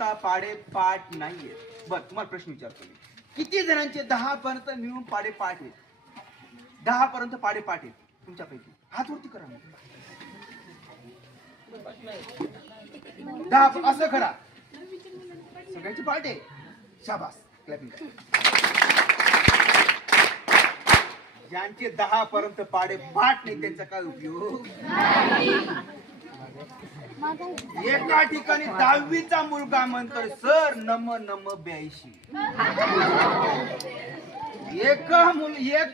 पाडे पाठ नाहीये. बर तुम्हाला प्रश्न विचारतो मी, किती जणांचे 10 पर्यंत मिळून पाडे पाठ आहेत? 10 पर्यंत पाडे पाठ आहेत तुमच्यापैकी? हात वरती करा. 10 असं करा. सगळ्यांची पाठ आहे. शाबास, क्लॅपिंग करा. ज्यांचे 10 पर्यंत पाडे पाठ नाही त्यांचा काय उपयोग? एका ठिकाणी 10वीचा मुलगा म्हणतो सर नम 82. एक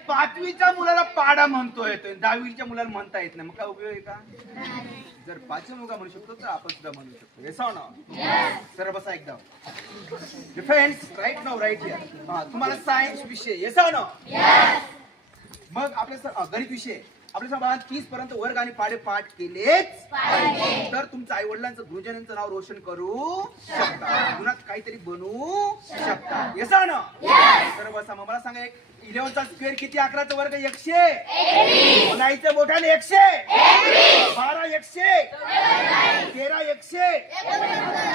5वीच्या मुलाला पाडा म्हणतोय, 10वीच्या मुलाला म्हणता येत नाही, मग काय उपयोग आहे का? जर 5वी मुलगा म्हणू शकतो तर आपण सुद्धा म्हणू शकतो. Yes or no? सर बसा एकदम. Defence right now right here. तुम्हाला सायन्स विषय येस ऑर नो? मग आपल्या गणित विषय आपल्या समाजात 30 पर्यंत वर्ग आणि पाडे पाठ केलेच तर तुमच्या आई वडिलांचं गुरुजनांचं नाव रोशन करू शकता, गुणात काहीतरी बनवू शकता. Yes or no? तर बसा. मग मला सांगा, 11चा स्क्वेअर किती? 11चा वर्ग 100. नाहीचं मोठ्याने 100. 12 100. 13 100.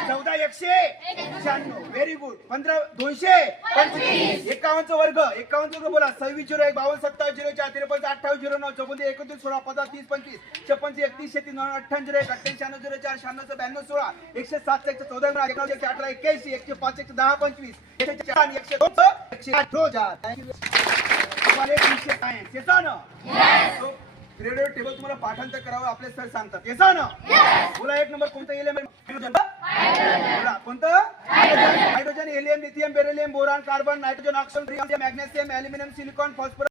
14 195. Very good. 15 225. 51चा वर्ग 51चा वर्ग बोला. 26 01 52 27 04 53 58 09 54 31 16 50 30 25 56 31 36 98 01 98 96 04 96 92 16 107 114 118 81 105 110 25 104 102 108. ग्रेडेड टेबल तुम्हाला पाठांतर करावं आपले सर सांगतात. येसा ना? बोला. 1 नंबर कोणतं एलिमेंट? बोला कोणतं? Hydrogen, helium, lithium, beryllium, boron, carbon, nitrogen, oxygen, magnesium, aluminium, silicon, phosphorus.